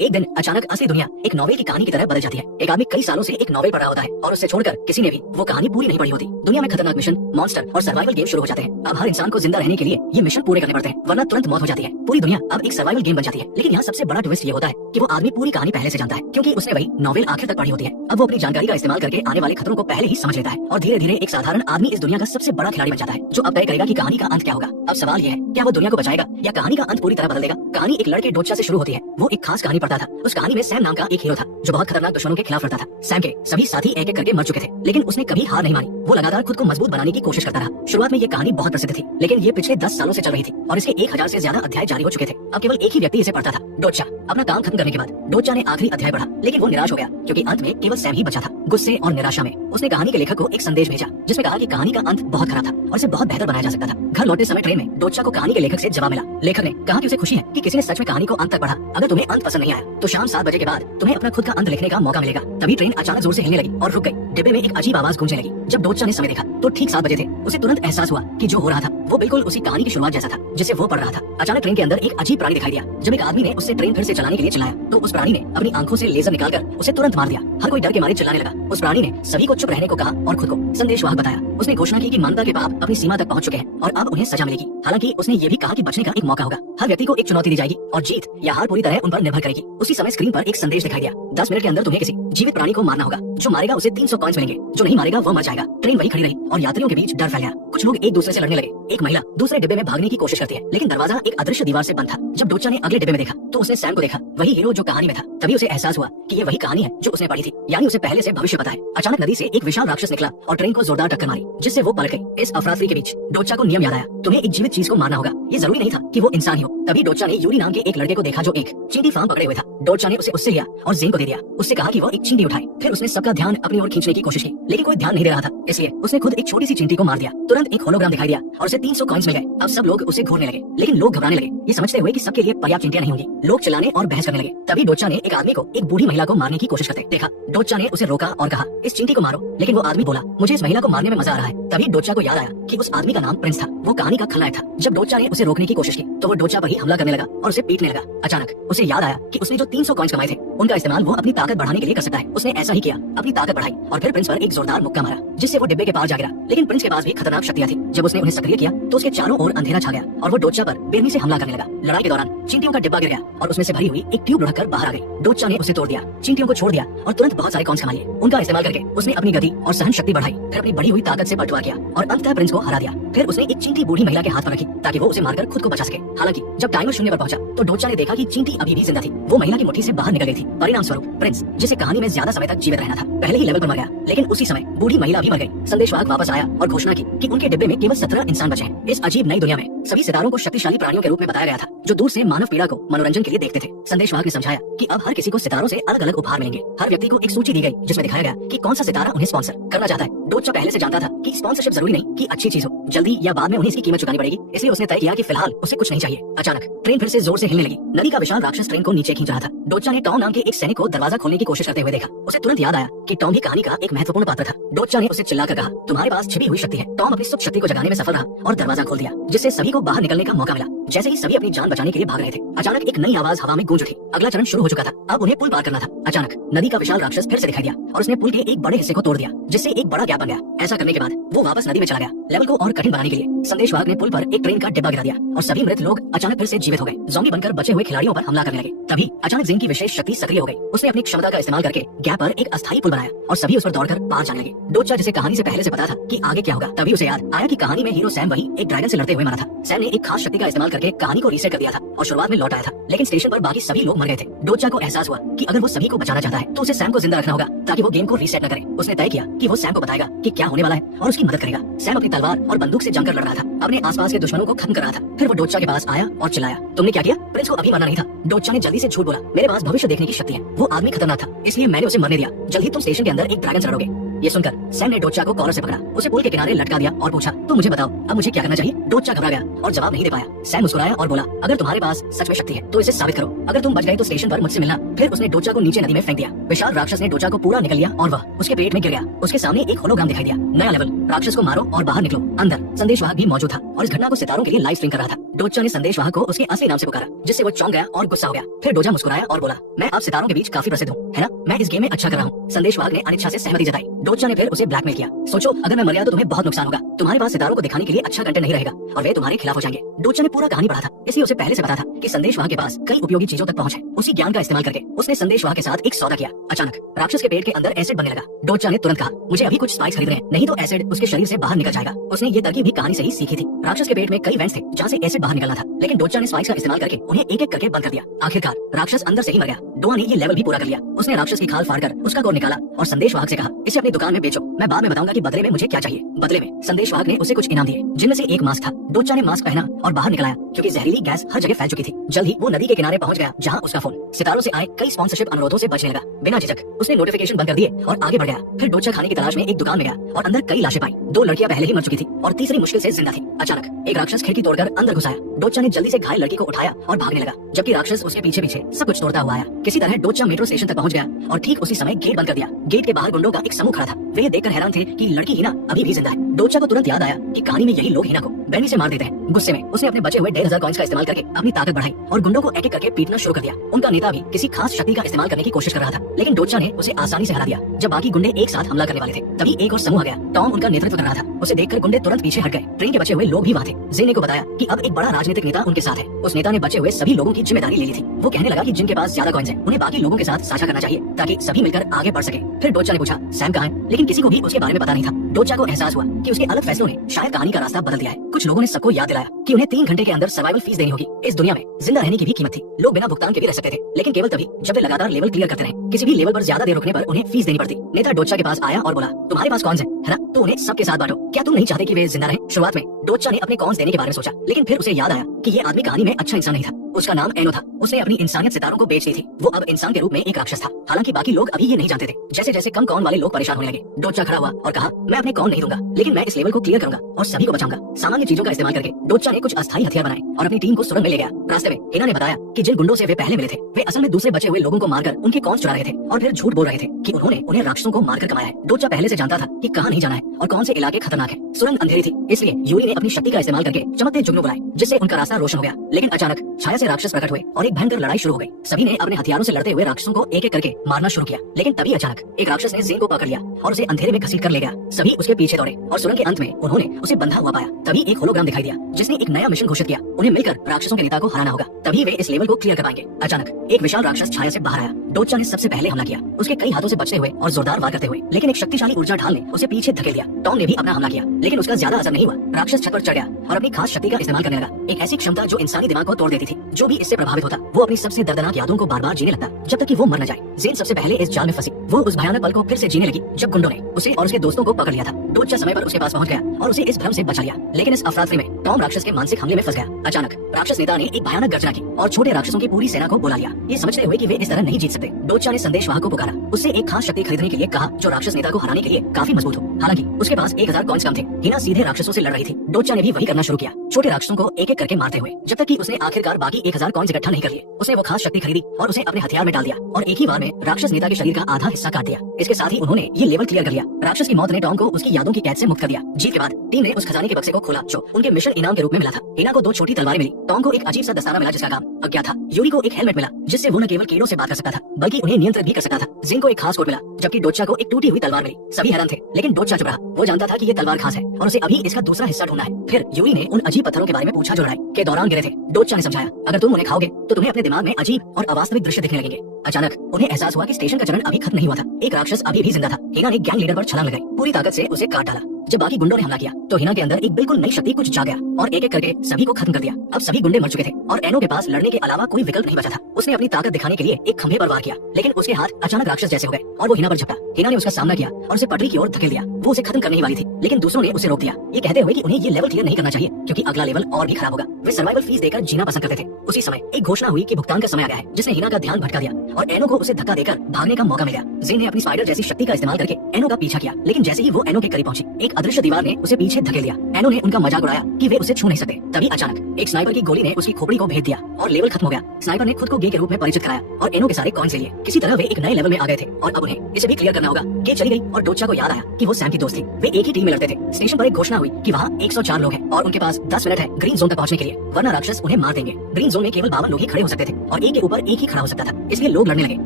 एक दिन अचानक असली दुनिया एक नॉवेल की कहानी की तरह बदल जाती है। एक आदमी कई सालों से एक नॉवेल पढ़ रहा होता है और उससे छोड़कर किसी ने भी वो कहानी पूरी नहीं पढ़ी होती। दुनिया में खतरनाक मिशन, मॉन्स्टर और सर्वाइवल गेम शुरू हो जाते हैं। अब हर इंसान को जिंदा रहने के लिए ये मिशन पूरे करने पड़ते हैं, वरना तुरंत मौत हो जाती है। पूरी दुनिया अब एक सर्वाइवल गेम बन जाती है। लेकिन यहाँ सबसे बड़ा ट्विस्ट ये होता है कि वो आदमी पूरी कहानी पहले से जानता है, क्योंकि उसने वही नॉवेल आखिर तक पढ़ी होती है। अब वो अपनी जानकारी का इस्तेमाल करके आने वाले खतरों को पहले ही समझ लेता है और धीरे धीरे एक साधारण आदमी इस दुनिया का सबसे बड़ा खिलाड़ी बन जाता है, जो अब तय करेगा कि कहानी का अंत क्या होगा। अब सवाल ये है, क्या वो दुनिया को बचाएगा या कहानी का अंत पूरी तरह बदल देगा। कहानी एक लड़के डोचा से शुरू होती है। वो एक खास कहानी पढ़ता था। उस कहानी में सैम नाम का एक हीरो था जो बहुत खतरनाक दुश्मनों के खिलाफ लड़ता था। सैम के सभी साथी एक एक करके मर चुके थे, लेकिन उसने कभी हार नहीं मानी। वो लगातार खुद को मजबूत बनाने की कोशिश करता रहा। शुरुआत में ये कहानी बहुत प्रसिद्ध थी, लेकिन ये पिछले 10 सालों से चल रही थी और इसके 1000 से ज्यादा अध्याय जारी हो चुके थे। अब केवल एक ही व्यक्ति इसे पढ़ता था, डोचा। अपना काम खत्म करने के बाद डोचा ने आखिरी अध्याय पढ़ा, लेकिन वो निराश हो गया क्योंकि अंत में केवल सैम ही बचा था। गुस्से और निराशा में उसने कहानी के लेखक को एक संदेश भेजा, जिसमें कहा कि कहानी का अंत बहुत खराब था और इसे बहुत बेहतर बनाया जा सकता था। घर लौटते समय ट्रेन में डोचा को कहानी के लेखक से जवाब मिला। लेखक ने कहा कि उसे खुशी है कि किसी ने सच में कहानी को अंत तक पढ़ा। अगर तुम्हें अंत पसंद नहीं आया तो शाम 7 बजे के बाद तुम्हें अपना खुद का अंत लिखने का मौका मिलेगा। तभी ट्रेन अचानक जोर से हिलने लगी और रुक गई। डिब्बे में एक अजीब आवाज गूंजने लगी। जब डोचा ने समय देखा तो ठीक 7 बजे थे। उसे तुरंत एहसास हुआ कि जो हो रहा था वो बिल्कुल उसी कहानी की शुरुआत जैसा था जिसे वो पढ़ रहा था। अचानक ट्रेन के अंदर एक अजीब प्राणी दिखाई दिया। जब एक आदमी ने उससे ट्रेन फिर से चलाने के लिए चिल्लाया तो उस प्राणी ने अपनी आंखों से लेजर निकालकर उसे तुरंत मार दिया। हर कोई डर के मारे चिल्लाने लगा। उस प्राणी ने सभी को चुप रहने को कहा और खुद को संदेशवाहक बताया। उसने घोषणा की कि मानवता के पाप अपनी सीमा तक पहुंच चुके हैं और अब उन्हें सजा मिलेगी। हालांकि उसने ये भी कहा कि बचने का एक मौका होगा। हर व्यक्ति को एक चुनौती दी जाएगी और जीत या हार पूरी तरह उन पर निर्भर करेगी। उसी समय स्क्रीन पर एक संदेश दिखाई दिया। 10 मिनट के अंदर तुम्हें किसी जीवित प्राणी को मारना होगा। जो मारेगा उसे 300 कॉइंस मिलेंगे, जो नहीं मारेगा वो मर जाएगा। ट्रेन वही खड़ी रही और यात्रियों के बीच डर फैल गया। कुछ लोग एक दूसरे से लड़ने लगे। एक महिला दूसरे डिब्बे में भागने की कोशिश करती है, लेकिन दरवाजा एक अदृश्य दीवार से बंद था। जब डोचा ने अगले डिब्बे में देखा तो उसने सैम को देखा, वही हीरो जो कहानी में था। तभी उसे एहसास हुआ कि ये वही कहानी है जो उसने पढ़ी थी, यानी उसे पहले से भविष्य पता है। अचानक नदी से एक विशाल राक्षस निकला और ट्रेन को जोरदार टक्कर मारी, जिससे वो पलट गई। इस अफरा तफरी के बीच डोचा को नियम याद आया, तुम्हें एक जीवित चीज को मारना होगा। ये जरूरी नहीं था कि वो इंसान ही हो। तभी डोचा ने यूरी नाम के एक लड़के को देखा जो एक चींटी फार्म पकड़े हुए था। डोचा ने उसे उससे लिया और जेन को दे दिया। उससे कहा कि वो एक चींटी उठाए। फिर उसने सबका ध्यान अपनी ओर खींचने की कोशिश की, लेकिन कोई ध्यान नहीं दे रहा था, इसलिए उसने खुद एक छोटी सी चींटी को मार दिया। तुरंत एक होलोग्राम दिखाई दिया और उसे 300 कॉइंस मिल गए। अब सब लोग उसे घूरने लगे, लेकिन लोग घबराने लगे, ये समझते हुए कि सबके लिए पर्याप्त चींटियां नहीं होंगी। लोग चिल्लाने और बहस करने लगे। तभी डोचा ने एक आदमी को एक बूढ़ी महिला को मारने की कोशिश करते देखा। डोचा ने उसे रोका और कहा, इस चींटी को मारो। लेकिन वो आदमी बोला, मुझे इस महिला को मारने में मजा आ रहा है। तभी डोचा को याद आया कि उस आदमी का नाम प्रिंस था। वो कहानी का खलनायक था। जब डोचा ने उसे रोकने की कोशिश की तो वो डोचा पर ही हमला करने लगा और उसे पीटने लगा। अचानक उसे याद आया कि उसने जो 300 कॉइंस कमाए थे उनका इस्तेमाल वो अपनी ताकत बढ़ाने के लिए कर सकता है। उसने ऐसा ही किया, अपनी ताकत बढ़ाई और फिर प्रिंस पर एक जोरदार मुक्का मारा, जिससे वो डिब्बे के पार जा गिरा। लेकिन प्रिंस के पास भी खतरनाक शक्तियां थी। जब उसने उन्हें सक्रिय किया तो उसके चारों ओर अंधेरा छा गया और वो डोचा पर बेरहमी से हमला करने लगा। लड़ाई के दौरान चींटियों का डिब्बा गिर गया और उसमें से भरी हुई एक ट्यूब लुढ़क कर बाहर आ गई। डोचा ने उसे तोड़ दिया, चींटियों को छोड़ दिया और तुरंत बहुत सारे कॉइंस कमा लिए। उनका इस्तेमाल करके उसने अपनी गति और सहन शक्ति बढ़ाई, फिर अपनी बढ़ी हुई ताकत से बंटवारा किया और अंततः प्रिंस को हरा दिया। फिर उसने एक चींटी बूढ़ी महिला के हाथ पर रखी ताकि वो उसे मारकर खुद को बचा सके। हालांकि जब टाइमर 0 पर पहुंचा तो डोचा ने देखा कि चींटी अभी भी जिंदा थी। वो महिला की मुट्ठी से बाहर निकल गई थी। परिणाम स्वरूप प्रिंस, जिसे कहानी में ज्यादा समय तक जीवित रहना था, पहले ही लेवल पर मर गया। लेकिन उसी समय बूढ़ी महिला भी मर गई। संदेशवाहक वापस आया और घोषणा की कि उनके डिब्बे में केवल 17 इंसान बचे हैं। इस अजीब नई दुनिया में सभी सितारों को शक्तिशाली प्राणियों के रूप में बताया गया था, जो दूर से मानव पीड़ा को मनोरंजन के लिए देखते थे। संदेशवाहक ने समझाया कि अब हर किसी को सितारों से अलग अलग उपहार मिलेंगे। हर व्यक्ति को एक सूची दी गई जिसमें दिखाया गया कि कौन सा सितारा उन्हें स्पॉन्सर करना चाहता है। डोचा पहले से जानता था कि स्पॉन्सरशिप जरूरी नहीं कि अच्छी चीज हो, जल्दी या बाद में उन्हें इसकी कीमत चुकानी पड़ेगी। इसलिए उसने तय किया कि फिलहाल उसे कुछ नहीं चाहिए। अचानक ट्रेन फिर से जोर से हिलने लगी। नदी का विशाल राक्षस ट्रेन को नीचे खींच रहा था। डोचा ने टॉम नाम के एक सैनिक को दरवाजा खोलने की कोशिश करते हुए देखा। उसे तुरंत याद आया कि टॉम भी कहानी का एक महत्वपूर्ण पात्र था। डोचा ने उसे चिल्लाकर कहा, तुम्हारे पास छिपी हुई शक्ति है। टॉम अपनी सुप्त शक्ति को जगाने में सफल रहा और दरवाजा खोल दिया, जिससे सभी को बाहर निकलने का मौका मिला। जैसे ही सभी अपनी जान बचाने के लिए भाग रहे थे, अचानक एक नई आवाज हवा में गूंज उठी। अगला चरण शुरू हो चुका था। अब उन्हें पुल पार करना था। अचानक नदी का विशाल राक्षस फिर से दिखाई दिया और उसने पुल के एक बड़े हिस्से को तोड़ दिया, जिससे एक बड़ा गैप बन गया। ऐसा करने के बाद वो वापस नदी में चला गया। लेवल को और कठिन बनाने के लिए संदेशवाहक ने पुल पर एक ट्रेन का डिब्बा गिरा दिया और सभी मृत लोग अचानक फिर से जीवित हो गए। ज़ॉम्बी बनकर बचे हुए खिलाड़ियों पर हमला करने लगे। तभी अचानक जेन की विशेष शक्ति सक्रिय हो गई। उसने अपनी क्षमता का इस्तेमाल करके गैप पर एक अस्थायी पुल बनाया और सभी उस पर दौड़कर पार जाने लगे। डोचा, जिसे कहानी से पहले से पता था कि आगे क्या होगा, तभी उसे याद आया कि कहानी में हीरो सैम वही एक ड्रैगन से लड़ते हुए मरा था। सैम ने एक खास शक्ति का इस्तेमाल करके कहानी को रीसेट कर दिया था और शुरुआत में लौट आया था, लेकिन स्टेशन पर बाकी सभी लोग मर गए थे। डोचा को एहसास हुआ कि अगर वो सभी को बचाना चाहता है तो उसे सैम को जिंदा रखना होगा ताकि वो गेम को रीसेट न करे। उसने तय किया कि वो सैम को बताएगा कि क्या होने वाला है और उसकी मदद करेगा। सैम अपनी तलवार और बंदूक से जमकर लड़ रहा था, अपने आसपास के दुश्मनों को खत्म कर रहा था। फिर वो डोचा के पास आया और चिल्लाया, तुमने क्या किया? प्रिंस को अभी मरना नहीं था। डोचा ने जल्दी से झूठ बोला, मेरे पास भविष्य देखने की शक्ति है। वो आदमी खतरनाक था, इसलिए मैंने उसे मरने दिया। जल्द ही तुम स्टेशन के अंदर एक ड्रैगन से लड़ोगे। ये सुनकर सैम ने डोचा को कॉलर से पकड़ा, उसे पुल के किनारे लटका दिया और पूछा, तुम मुझे बताओ अब मुझे क्या करना चाहिए। डोचा घबरा गया और जवाब नहीं दे पाया। सैम मुस्कुराया और बोला, अगर तुम्हारे पास सच में शक्ति है तो इसे साबित करो। अगर तुम बच गए तो स्टेशन पर मुझसे मिलना। फिर उसने डोचा को नीचे नदी में फेंक दिया। विशाल राक्षस ने डोचा को पूरा निकल लिया और वह उसके पेट में गिर गया। उसके सामने एक होलोग्राम दिखाई दिया। नया लेवल, राक्षस को मारो और बाहर निकलो। अंदर संदेशवाहक भी मौजूद था और इस घटना को सितारों के लिए लाइव स्ट्रीम कर रहा था। डोचा ने संदेशवाहक को उसके असली नाम से पुकारा, जिससे वो चौंक गया और गुस्सा हो गया। फिर डोचा मुस्कुराया और बोला, मैं अब सितारों के बीच काफी प्रसिद्ध हूँ, है ना? मैं इस गेम में अच्छा कर रहा हूँ। संदेशवाहक ने अनिच्छा से सहमति जताई। डोचा ने फिर उसे ब्लैकमेल किया, सोचो अगर मैं मर गया तो तुम्हें बहुत नुकसान होगा। तुम्हारे पास सितारों को दिखाने के लिए अच्छा कंटेंट नहीं रहेगा और वे तुम्हारे खिलाफ हो जाएंगे। डोचा ने पूरा कहानी पढ़ा था, इसलिए उसे पहले से पता था कि संदेशवाहक के पास कई उपयोगी चीजों तक पहुंच है। उसी ज्ञान का इस्तेमाल करके उसने संदेशवाहक के साथ एक सौदा किया। अचानक राक्षस के पेट के अंदर एसिड बनने लगा। डोचा ने तुरंत कहा, मुझे अभी कुछ स्पाइक्स खरीदने हैं, नहीं तो एसिड उसके शरीर से बाहर निकल जाएगा। उसने ये तरकीब भी कहानी से ही सीखी थी। राक्षस के पेट में कई वेंट्स थे जहाँ से एसिड बाहर निकलना था, लेकिन डोचा ने स्पाइक्स का इस्तेमाल करके उन्हें एक एक करके बंद कर दिया। आखिरकार राक्षस अंदर से ही मर गया। डोआ ने ये लेवल भी पूरा कर लिया। उसने राक्षस की खाल फाड़कर उसका कोर निकाला और संदेशवाहक से कहा, इसे अपनी दुकान में बेचो, मैं बाद में बताऊंगा कि बदले में मुझे क्या चाहिए। बदले में संदेशवाहक ने उसे कुछ इनाम दिए, जिनमें से एक मास्क था। डोचा ने मास्क पहना और बाहर निकल आया, क्योंकि जहरीली गैस हर जगह फैल चुकी थी। जल्द ही वो नदी के किनारे पहुंच गया, जहां उसका फोन सितारों से आए कई स्पॉन्सरशिप अनुरोधों से बचने लगा। बिना झिझक उसने नोटिफिकेशन बंद कर दिए और आगे बढ़ गया। फिर डोचा खाने की तलाश में एक दुकान में गया और अंदर कई लाशें पाई। 2 लड़कियां पहले ही मर चुकी थी और तीसरी मुश्किल से जिंदा थी। अचानक एक राक्षस खिड़की तोड़कर अंदर घुस आया। डोचा ने जल्दी से घायल लड़की को उठाया और भागने लगा, जबकि राक्षस उसके पीछे पीछे सब कुछ तोड़ता हुआ आया। किसी तरह डोचा मेट्रो स्टेशन तक पहुंच गया और ठीक उसी समय गेट बंद कर दिया। गेट के बाहर गुंडों का एक समूह खड़ा था। वे ये देखकर हैरान थे कि लड़की हिना अभी भी जिंदा है। डोचा को तुरंत याद आया कि कहानी में यही लोग हिना को बैनी से मार देते हैं। गुस्से में उसने अपने बचे हुए 1500 कॉइंस का इस्तेमाल करके अपनी ताकत बढ़ाई और गुंडों को एक एक करके पीटना शुरू कर दिया। उनका नेता भी किसी खास शक्ति का इस्तेमाल करने की कोशिश कर रहा था, लेकिन डोचा ने उसे आसानी से हरा दिया। जब बाकी गुंडे एक साथ हमला करने वाले थे, तभी एक और समूह आ गया। टॉम उनका नेतृत्व कर रहा था। उसे देखकर गुंडे तुरंत पीछे हट गए। ट्रेन के बचे हुए लोग भी वहाँ थे। जिन ने को बताया कि अब एक बड़ा राजनीतिक नेता उनके साथ है। उस नेता ने बचे हुए सभी लोगों की जिम्मेदारी ले ली थी। वो कहने लगा कि जिनके पास ज्यादा कॉइंस हैं, उन्हें बाकी लोगों के साथ साझा करना चाहिए ताकि सभी मिलकर आगे बढ़ सके। फिर डोचा ने पूछा, सैम कहाँ है? लेकिन किसी को भी उसके बारे में पता नहीं था। डोचा को एहसास हुआ कि उसके अलग फैसलों ने शायद कहानी का रास्ता बदल दिया है। कुछ लोगों ने सबको याद दिलाया कि उन्हें 3 घंटे के अंदर सर्वाइवल फीस देनी होगी। इस दुनिया में जिंदा रहने की भी कीमत थी। लोग बिना भुगतान के भी रह सकते थे, लेकिन केवल तभी जब वे लगातार लेवल क्लियर करते रहे। किसी भी लेवल पर ज्यादा देर रुकने पर उन्हें फीस देनी पड़ती। नेता डोचा के पास आया और बोला, तुम्हारे पास कॉन्स है ना? तो उन्हें सबके साथ बांटो। क्या तुम नहीं चाहते कि वे जिंदा रहें? शुरुआत में डोचा ने अपने कॉन्स देने के बारे में सोचा, लेकिन फिर उसे याद आया कि ये आदमी कहानी में अच्छा इंसान नहीं था। उसका नाम एनो था। उसने अपनी इंसानियत सितारों को बेच दी थी। वो अब इंसान के रूप में एक राक्षस था। हालांकि बाकी लोग अभी ये नहीं जानते थे। जैसे जैसे कम कॉन वाले लोग परेशान होने लगे, डोचा खड़ा हुआ और कहा, मैं अपने कॉन नहीं दूंगा, लेकिन मैं इस लेवल को क्लियर करूंगा और सभी को बचाऊंगा। सामान्य चीजों का इस्तेमाल करके डोचा ने कुछ अस्थायी हथियार बनाए और अपनी टीम को सुरंग में ले गया। रास्ते में हिना ने बताया कि जिन गुंडों से वे पहले मिले थे, वे असल में दूसरे बचे हुए लोगों को मारकर उनके कॉन्स चुरा रहे थे और फिर झूठ बोल रहे थे कि उन्होंने उन्हें राक्षसों को मारकर कमाया है। डोचा पहले से जानता था कि कहां नहीं जाना है और कौन से इलाके खतरनाक है। सुरंग अंधेरी थी, इसलिए यूरी ने अपनी शक्ति का इस्तेमाल करके चमकते जुगनू बुलाए, जिससे उनका रास्ता रोशन हो गया। लेकिन अचानक छाया से राक्षस प्रकट हुए और एक भयंकर लड़ाई शुरू हो गई। सभी ने अपने हथियारों से लड़ते हुए राक्षसों को एक एक करके मारना शुरू किया। लेकिन तभी अचानक एक राक्षस ने ज़ेन को पकड़ लिया और उसे अंधेरे में घसीट कर ले गया। सभी उसके पीछे दौड़े और सुरंग के अंत में उन्होंने उसे बंधा हुआ पाया। तभी एक होलोग्राम दिखाई दिया, जिसने एक नया मिशन घोषित किया। उन्हें मिलकर राक्षसों के नेता को हराना होगा, तभी वे इस लेवल को क्लियर कर पाएंगे। अचानक एक विशाल राक्षस छाया से बाहर आया। डोचा ने सबसे पहले हमला किया, उसके कई हाथों से बचते हुए और जोरदार वार करते हुए, लेकिन एक शक्तिशाली ऊर्जा ढाल ने उसे पीछे धकेल दिया। टॉम ने भी अपना हमला किया, लेकिन उसका ज्यादा असर नहीं हुआ। राक्षस छत पर चढ़ गया और अपनी खास शक्ति का इस्तेमाल करने लगा, एक ऐसी क्षमता जो इंसानी दिमाग को तोड़ देती थी। जो भी इससे प्रभावित होता, वो अपनी सबसे दर्दनाक यादों को बार बार जीने लगता, जब तक कि वो मर न जाए। ज़ेन सबसे पहले इस जाल में फंसी। वो उस भयानक पल को फिर से जीने लगी जब गुंडों ने उसे और उसके दोस्तों को पकड़ लिया था। डोचा समय पर उसके पास पहुंच गया और उसे इस भ्रम से बचा लिया। लेकिन इस अफरा तफरी में टॉम राक्षस के मानसिक हमले में फंस गया। अचानक राक्षस नेता ने एक भयानक गर्जना की और छोटे राक्षसों की पूरी सेना को बुला लिया। ये समझते हुए कि वे इस तरह नहीं जीत सकते, डोचा ने संदेशवाहक को पुकारा। उससे एक खास शक्ति खरीदने के लिए कहा जो राक्षस नेता को हराने के लिए काफी मजबूत हो। हालांकि उसके पास 1000 कॉइंस कम थे। हिना सीधे राक्षसों से लड़ रही थी। डोचा ने भी वही करना शुरू किया, छोटे राक्षसों को एक एक करके मारते हुए, जब तक कि उसने आखिरकार बाकी 1000 कॉइंस इकट्ठा नहीं कर लिए। उसने वो खास शक्ति खरीदी और उसे अपने हथियार में डाल दिया और एक ही बार में राक्षस नेता के शरीर का आधा हिस्सा काट दिया। इसके साथ ही उन्होंने ये लेवल क्लियर कर लिया। राक्षस की मौत ने टॉम को उसकी यादों की कैद से मुक्त कर दिया। जीत के बाद टीम ने उस खजाने के बक्से को खोला जो उनके मिशन इनाम के रूप में मिला था। हिना को 2 छोटी तलवारें मिली। टॉम को एक अजीब सा दस्ताना मिला जिसका काम अज्ञात था। यूरी को एक हेलमेट मिला जिससे वो न केवल कीड़ों से बात कर सकता था बल्कि उन्हें नियंत्रित भी कर सकता था। जिन को एक खास कोट मिला, जबकि डोचा को एक टूटी हुई तलवार मिली। सभी हैरान थे, लेकिन डोचा चुप रहा। वो जानता था कि ये तलवार खास है और उसे अभी इसका दूसरा हिस्सा ढूंढना है। फिर यूरी ने उन अजीब पत्थरों के बारे में पूछा जो लड़ाई के दौरान गिरे थे। डोचा ने समझाया, अगर तुम उन्हें खाओगे तो तुम्हें अपने दिमाग में अजीब और अवास्तविक दृश्य दिखने लगेंगे। अचानक उन्हें एहसास हुआ कि स्टेशन का चरण अभी खत्म नहीं हुआ था। एक राक्षस अभी भी जिंदा था। हिना ने गैंग लीडर पर छलांग लगाई, पूरी ताकत से उसे काट डाला। जब बाकी गुंडों ने हमला किया तो हिना के अंदर एक बिल्कुल नई शक्ति कुछ जाग गया और एक एक करके सभी को खत्म कर दिया। अब सभी गुंडे मर चुके थे और एनो के पास लड़ने के अलावा कोई विकल्प नहीं बचा था। उसने अपनी ताकत दिखाने के लिए एक खंभे पर वार किया, लेकिन उसके हाथ अचानक राक्षस जैसे हो गए और वो हिना पर झपटा। हिना ने उसका सामना किया और उसे पटरी की ओर धकेल दिया। वो उसे खत्म करने ही वाली थी, लेकिन दूसरों ने उसे रोक दिया, ये कहते हुए कि उन्हें ये लेवल क्लियर नहीं करना चाहिए क्योंकि अगला लेवल और भी खराब होगा। वे सर्वाइवल फीस देकर जीना पसंद करते थे। उसी समय एक घोषणा हुई कि भुगतान का समय आ गया है, जिसने हिना का ध्यान भटका दिया और एनो को उसे धक्का देकर भागने का मौका मिल गया। जिन ने अपनी स्पाइडर जैसी शक्ति का इस्तेमाल करके एनो का पीछा किया, लेकिन जैसे ही वो एनो के करीब पहुंची, एक अदृश्य दीवार ने उसे पीछे धकेल दिया। एनो ने उनका मजाक उड़ाया कि वे उसे छू नहीं सकते। तभी अचानक एक स्नाइपर की गोली ने उसकी खोपड़ी को भेद दिया और लेवल खत्म हो गया। स्नाइपर ने खुद को गे के रूप में परिचित कराया और एनो के सारे कॉइन्स ले लिए। किसी तरह वे एक नए लेवल में आ गए थे और अब उन्हें इसे भी क्लियर करना होगा। गे चली गई और डोचा को याद आया कि वो सैम की दोस्त थी। वे एक ही टीम में लड़ते थे। स्टेशन पर एक घोषणा हुई कि वहाँ 104 लोग हैं और उनके पास 10 मिनट है ग्रीन जोन तक पहुंचने के लिए, वरना राक्षस उन्हें मार देंगे। ग्रीन जोन में केवल 52 लोग ही खड़े हो सकते थे और एक के ऊपर एक ही खड़ा हो सकता था, इसलिए लोग लड़ने लगे।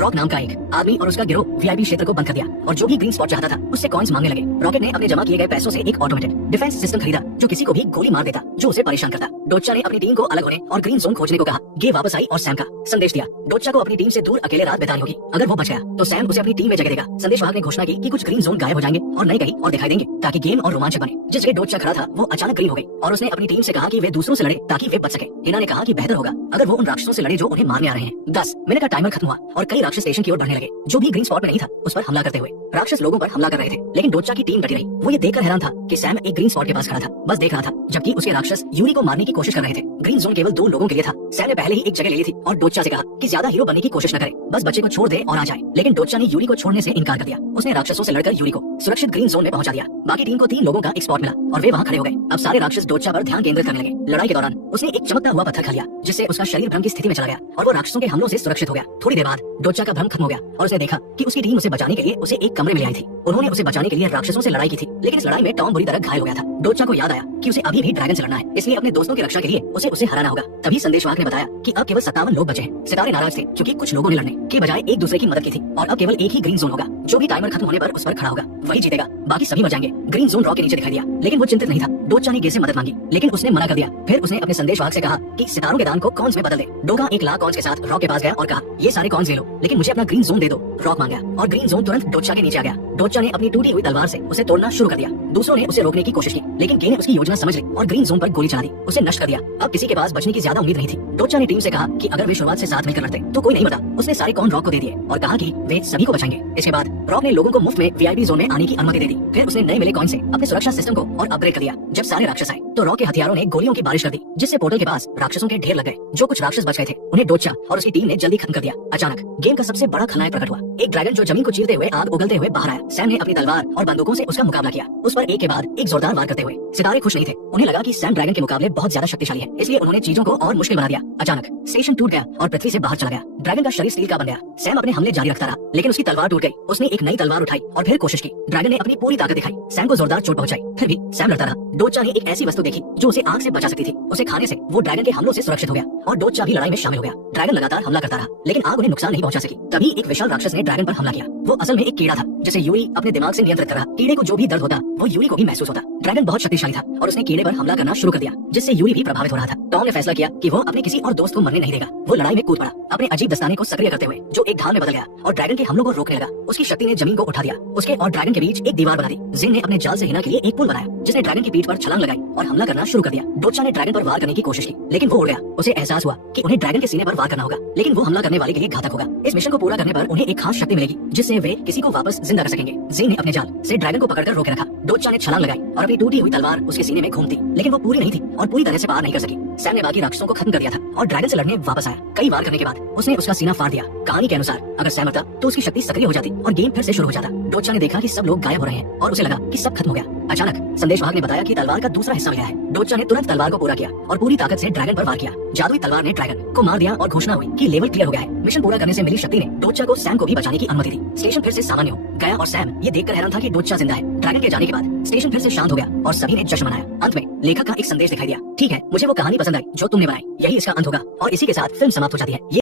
रॉक नाम का एक आदमी और उसका गिरोह वीआईपी क्षेत्र को बंद कर दिया और जो भी ग्रीन स्पॉट चाहता था उससे कॉइन्स मांगने लगे। रॉकेट ने अपने जमा किए गए पैसों से एक ऑटोमेटेड डिफेंस सिस्टम खरीदा जो किसी को भी गोली मार देता जो उसे परेशान करता। डोचा ने अपनी टीम को अलग होने और ग्रीन जोन खोजने को कहा। गे वापस आई और सैम का संदेश दिया। डोचा को अपनी टीम से दूर अकेले रात बितानी होगी। अगर वो बच गया तो सैम उसे अपनी टीम में जगह देगा। संदेशवाहक ने घोषणा की कि कुछ ग्रीन जोन गायब हो जाएंगे और नए कहीं और दिखाई देंगे ताकि गेम और रोमांचक बने। जिस जगह डोचा खड़ा था वो अचानक ग्रीन हो गई और उसने अपनी टीम से कहा कि वे दूसरों से लड़े ताकि वे बच सके। हिना ने कहा कि बेहतर होगा अगर वो उन राक्षसों से लड़े जो उन्हें मारने आ रहे हैं। 10 मिनट का टाइमर खत्म हुआ और कई राक्षस स्टेशन की ओर बढ़ने लगे। जो भी ग्रीन स्पॉट में नहीं था उस पर हमला करते हुए राक्षस लोगों पर हमला कर रहे थे, लेकिन डोचा की टीम डटी रही। वो ये देखकर हैरान था कि सैम एक ग्रीन स्पॉट के पास खड़ा था, बस देख रहा था, जबकि उसके राक्षस यूरी को मारने की कोशिश कर रहे थे। ग्रीन जोन केवल 2 लोगों के लिए था। सैम ने पहले ही एक जगह ले ली थी और डोचा से कहा कि ज्यादा हीरो बनने की कोशिश न करे, बस बच्चे को छोड़ दे और आ जाए। लेकिन डोचा ने यूरी को छोड़ने से इनकार कर दिया। उसने राक्षसों से लड़कर यूरी को सुरक्षित ग्रीन जोन में पहुंचा दिया। बाकी टीम को 3 लोगों का एक स्पॉट मिला और वे वहां खड़े हो गए। अब सारे राक्षस डोचा पर ध्यान केंद्रित करने लगे। लड़ाई के दौरान उसने एक चमकता हुआ पत्थर खा लिया जिससे उसका शरीर भ्रम की स्थिति में चला गया और वो राक्षसों के हमलों से सुरक्षित हो गया। थोड़ी देर बाद डोचा का भ्रम खत्म हो गया और उसने देखा कि उसकी टीम उसे बचाने के लिए उसे एक कमरे में ले आई थी। उन्होंने उसे बचाने के लिए राक्षसों से लड़ाई की थी, लेकिन इस लड़ाई में टॉम बुरी तरह घायल हो गया था। डोचा को याद आया कि उसे अभी भी ड्रैगन से लड़ना है, इसलिए अपने दोस्तों की रक्षा के लिए उसे हराना होगा। तभी संदेशवाहक ने बताया कि अब केवल 57 लोग बचे हैं। सितारे नाराज थे क्योंकि कुछ लोगों ने लड़ने के बजाय एक दूसरे की मदद की थी और अब केवल एक ही ग्रीन जोन होगा। जो भी टाइमर खत्म होने पर उस पर खड़ा होगा वही जीतेगा, बाकी सभी मर जाएंगे। ग्रीन जोन रॉक के नीचे दिखाई दिया, लेकिन वो चिंतित नहीं था। डोचा ने गे से मदद मांगी, लेकिन उसने मना कर दिया। फिर उसने अपने संदेशवाहक से कहा कि सितारों के दान को कॉइन्स में बदल दे। डोगा 1 लाख कॉइन्स के साथ रॉक के पास गया और कहा ये सारे कॉइन्स ले लो, लेकिन मुझे अपना ग्रीन जोन दे दो। रॉक मांग गया और ग्रीन जोन तुरंत डोचा के नीचे आ गया। डोचा ने अपनी टूटी हुई तलवार से उसे तोड़ना शुरू कर दिया। दूसरों ने उसे रोकने की कोशिश की, लेकिन गे ने उसकी योजना समझ ली और ग्रीन जोन पर गोली चला दी, उसे नष्ट कर दिया। अब किसी के पास बचने की ज्यादा उम्मीद नहीं थी। डोचा ने टीम से कहा कि अगर वे शुरुआत से साथ मिलकर लड़ते तो कोई नहीं मरता। उसने सारे कॉइन रॉक को दे दिए और कहा कि वे सभी को बचाएंगे। इसके बाद रॉक ने लोगों को मुफ्त में वीआईपी जोन में आने की अनुमति दे दी। फिर उसने नए मिले कॉइन से अपने सुरक्षा सिस्टम को और अपग्रेड कर दिया। जब सारे राक्षस आए तो रॉक के हथियारों ने गोलियों की बारिश कर दी, जिससे पोर्टल के पास राक्षसों के ढेर लग गए। जो कुछ राक्षस बच गए थे उन्हें डोचा और उसकी टीम ने जल्दी खत्म कर दिया। अचानक गेम का सबसे बड़ा खलनायक प्रकट हुआ। एक ड्रैगन जो जमीन को चीरते हुए आग उगलते हुए बाहर आया। सैम ने अपनी तलवार और बंदूकों से उसका मुकाबला किया, उस पर एक के बाद एक जोरदार वार करते हुए। सितारे खुश नहीं थे, उन्हें लगा कि सैम ड्रैगन के मुकाबले बहुत ज्यादा शक्तिशाली है, इसलिए उन्होंने चीजों को और मुश्किल बना दिया। अचानक स्टेशन टूट गया और पृथ्वी से बाहर चला गया। ड्रैगन का शरीर स्टील का बन गया। सैम अपने हमले जारी रखता रहा, लेकिन उसकी तलवार टूट गई। उसने एक नई तलवार उठाई और फिर कोशिश की। ड्रैगन ने अपनी पूरी ताकत दिखाई, सैम को जोरदार चोट पहुंचाई, फिर भी सैम लड़ता रहा। डोचा ने एक ऐसी वस्तु देखी जो उसे आग से बचा सकती थी। उसे खाने से वो ड्रैगन के हमलों से सुरक्षित हो गया और डोचा भी लड़ाई में शामिल हो गया। ड्रैगन लगातार हमला करता रहा, लेकिन आग उन्हें नुकसान नहीं पहुंचा सकी। तभी एक विशाल राक्षस ने ड्रैगन पर हमला किया। वो असल में एक कीड़ा था जिसे यूरी अपने दिमाग से नियंत्रित कर रहा। कीड़े को जो भी दर्द होता वो यूरी को भी महसूस होता। ड्रैगन बहुत शक्तिशाली था और उसने कीड़े पर हमला करना शुरू कर दिया, जिससे यूरी भी प्रभावित हो रहा था। टॉम ने फैसला किया कि वो अपने किसी और दोस्त को मरने नहीं देगा। वो लड़ाई में कूद पड़ा, अपने अजीब दस्ताने को सक्रिय करते हुए जो एक ढाल में बदल गया और ड्रैगन के हमलों को रोकने लगा। उसकी शक्ति ने जमीन को उठा दिया। उसके और ड्रैगन के बीच एक दीवार बना दी। जिन ने अपने जाल से हिना के लिए एक पुल बनाया, जिसने ड्रैगन की पीठ पर छलांग लगाई और हमला करना शुरू कर दिया। डोचा ने ड्रैगन पर वार करने की कोशिश की, लेकिन वो उड़ गया। उसे एहसास हुआ कि उन्हें ड्रैगन के सीने पर वार करना होगा, लेकिन वो हमला करने वाले के लिए घातक होगा। इस मिशन को पूरा करने पर उन्हें एक खास शक्ति मिलेगी, जिससे वे किसी को वापस जिंदा कर सकेंगे। जिन ने अपने जाल से ड्रैगन को पकड़कर रोके रखा। डोचा ने छलांग लगाई और अपनी टूटी हुई तलवार उसके सीने में घूमती, लेकिन वो पूरी नहीं थी और पूरी तरह से पार नहीं कर सकी। सैम ने बाकी राक्षसों को खत्म कर दिया था और ड्रैगन से लड़ने वापस आया। कई वार करने के बाद उसने उसका सीना फाड़ दिया। कहानी के अनुसार अगर सैम मरता तो उसकी शक्ति सक्रिय हो जाती और गेम फिर से शुरू हो जाता। डोचा ने देखा कि सब लोग गायब हो रहे हैं और उसे लगा कि सब खत्म हो गया। अचानक संदेशवाहक ने बताया कि तलवार का दूसरा हिस्सा मिला है। डोचा ने तुरंत तलवार को पूरा किया और पूरी ताकत से ड्रैगन पर वार किया। जादुई तलवार ने ड्रैगन को मार दिया और घोषणा हुई कि लेवल क्लियर हो गया है। मिशन पूरा करने से मिली शक्ति ने डोचा को सैम को भी बचाने की अनुमति दी। स्टेशन फिर से सामान्य हो गया और सैम ये देखकर हैरान था कि डोचा जिंदा है। ड्रैगन के जाने के बाद स्टेशन फिर से शांत हो गया और सभी ने जश्न मनाया। अंत में लेखक का एक संदेश दिखाई दिया। ठीक है, मुझे वो कहानी पसंद आई जो तुमने बनाई, यही इसका अंत होगा और इसी के साथ फिल्म समाप्त हो जाती है। ये